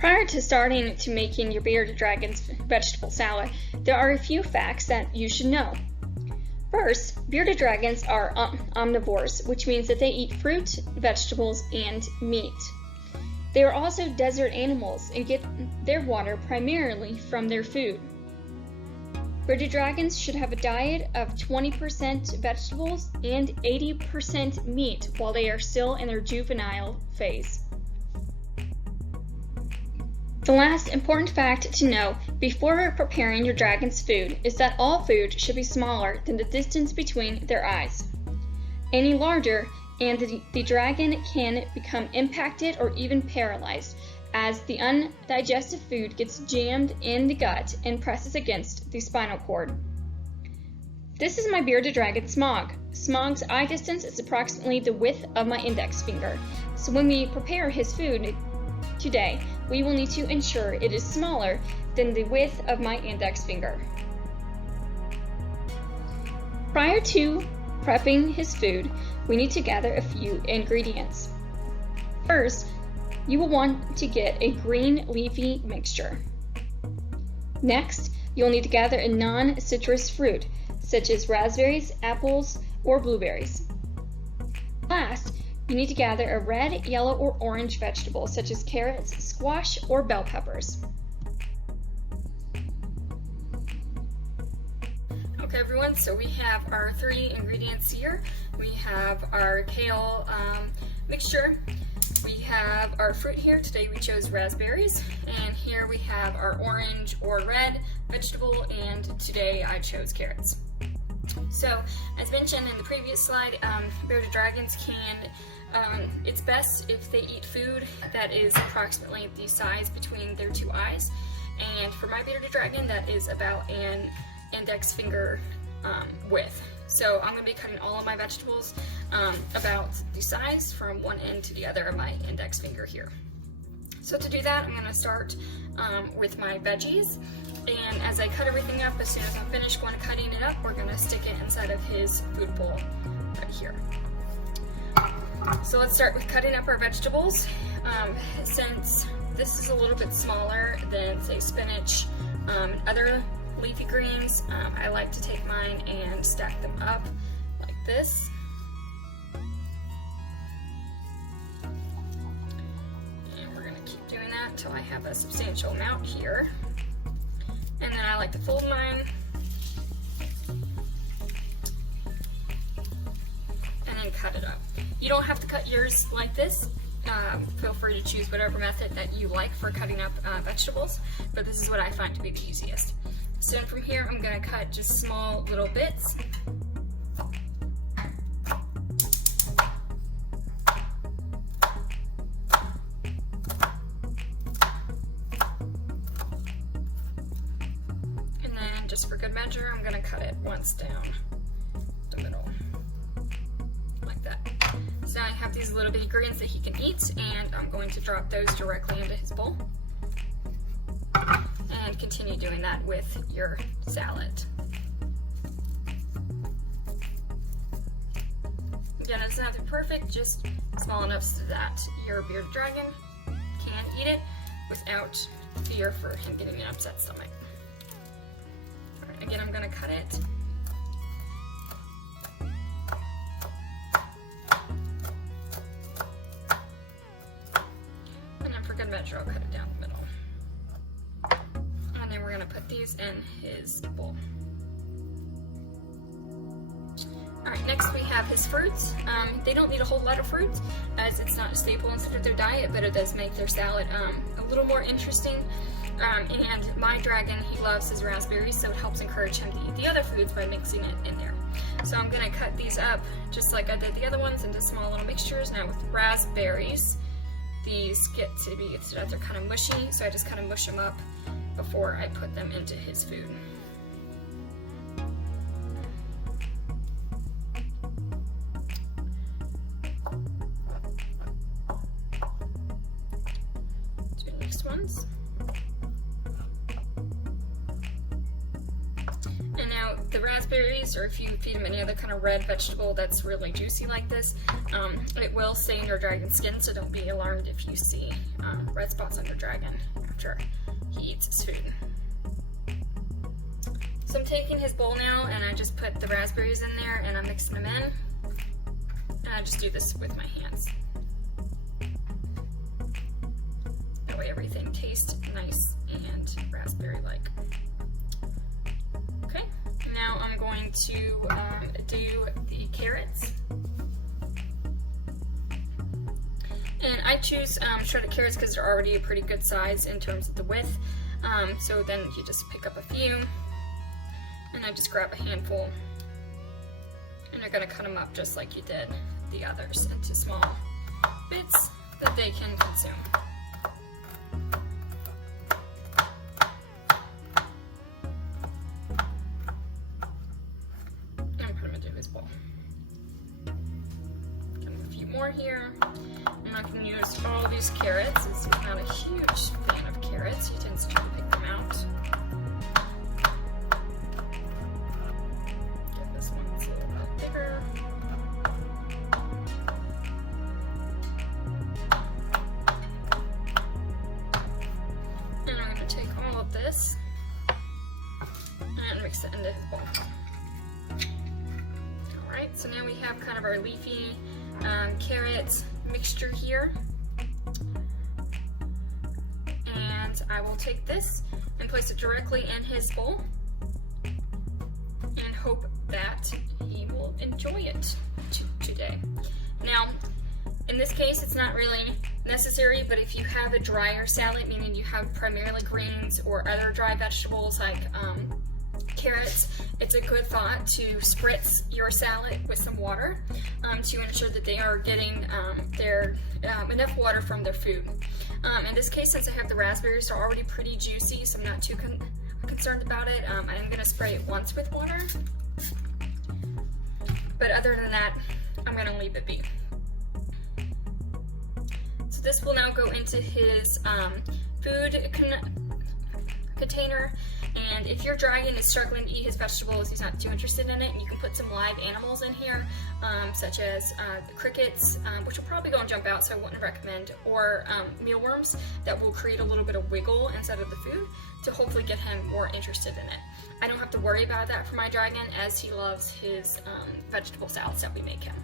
Prior to starting to making your bearded dragon's vegetable salad, there are a few facts that you should know. First, bearded dragons are omnivores, which means that they eat fruit, vegetables, and meat. They are also desert animals and get their water primarily from their food. Bearded dragons should have a diet of 20% vegetables and 80% meat while they are still in their juvenile phase. The last important fact to know before preparing your dragon's food is that all food should be smaller than the distance between their eyes. Any larger, and the dragon can become impacted or even paralyzed as the undigested food gets jammed in the gut and presses against the spinal cord. This is my bearded dragon, Smog. Smog's eye distance is approximately the width of my index finger, so when we prepare his food today, we will need to ensure it is smaller than the width of my index finger. Prior to prepping his food, we need to gather a few ingredients. First, you will want to get a green leafy mixture. Next, you'll need to gather a non-citrus fruit, such as raspberries, apples, or blueberries. Last, you need to gather a red, yellow, or orange vegetable, such as carrots, squash, or bell peppers. Okay everyone, so we have our 3 ingredients here. We have our kale mixture. We have our fruit here. Today we chose raspberries. And here we have our orange or red vegetable, and today I chose carrots. So, as mentioned in the previous slide, bearded dragons it's best if they eat food that is approximately the size between their 2 eyes. And for my bearded dragon, that is about an index finger width. So I'm going to be cutting all of my vegetables about the size from one end to the other of my index finger here. So to do that, I'm going to start with my veggies. And as I cut everything up, as soon as I'm finished cutting it up, we're going to stick it inside of his food bowl right here. So let's start with cutting up our vegetables. Since this is a little bit smaller than, say, spinach and other leafy greens, I like to take mine and stack them up like this. And we're going to keep doing that until I have a substantial amount here. And then I like to fold mine and then cut it up. You don't have to cut yours like this. Feel free to choose whatever method that you like for cutting up vegetables, but this is what I find to be the easiest. So then from here, I'm going to cut just small little bits. And then just for good measure, I'm going to cut it once down the middle, like that. So now I have these little bitty greens that he can eat, and I'm going to drop those directly into his bowl. And continue doing that with your salad. Again, it's not perfect, just small enough so that your bearded dragon can eat it without fear for him getting an upset stomach. All right, again, I'm going to cut it. And then for good measure, I'll cut it down the middle. And then we're going to put these in his bowl. Alright, next we have his fruits. They don't need a whole lot of fruit, as it's not a staple inside of their diet, but it does make their salad a little more interesting. And my dragon, he loves his raspberries, so it helps encourage him to eat the other foods by mixing it in there. So I'm going to cut these up, just like I did the other ones, into small little mixtures. Now with raspberries, these get to be, they're kind of mushy, so I just kind of mush them up before I put them into his food. Do next ones. And now Now the raspberries, or if you feed them any other kind of red vegetable that's really juicy like this, it will stain your dragon's skin, so don't be alarmed if you see red spots on your dragon after he eats his food. So I'm taking his bowl now, and I just put the raspberries in there, and I'm mixing them in. And I just do this with my hands. That way everything tastes nice and raspberry-like. Okay, now I'm going to do the carrots. And I choose shredded carrots because they're already a pretty good size in terms of the width. So then you just pick up a few, and I just grab a handful, and you're gonna cut them up just like you did the others into small bits that they can consume. And put them into his bowl. Give him a few more here. I'm not going to use all these carrots. He's not a huge fan of carrots. He tends to pick them out. Get this one's a little bit bigger. And I'm going to take all of this and mix it into his bowl. Alright, so now we have kind of our leafy carrot mixture here. And I will take this and place it directly in his bowl and hope that he will enjoy it today. Now, in this case, it's not really necessary, but if you have a drier salad, meaning you have primarily greens or other dry vegetables like carrots, it's a good thought to spritz your salad with some water to ensure that they are getting enough water from their food. In this case, since I have the raspberries, they're already pretty juicy, so I'm not too concerned about it. I'm going to spray it once with water, but other than that, I'm going to leave it be. So this will now go into his food container. And if your dragon is struggling to eat his vegetables, he's not too interested in it, you can put some live animals in here, such as the crickets, which will probably go and jump out, so I wouldn't recommend, or mealworms that will create a little bit of wiggle inside of the food to hopefully get him more interested in it. I don't have to worry about that for my dragon, as he loves his vegetable salads that we make him.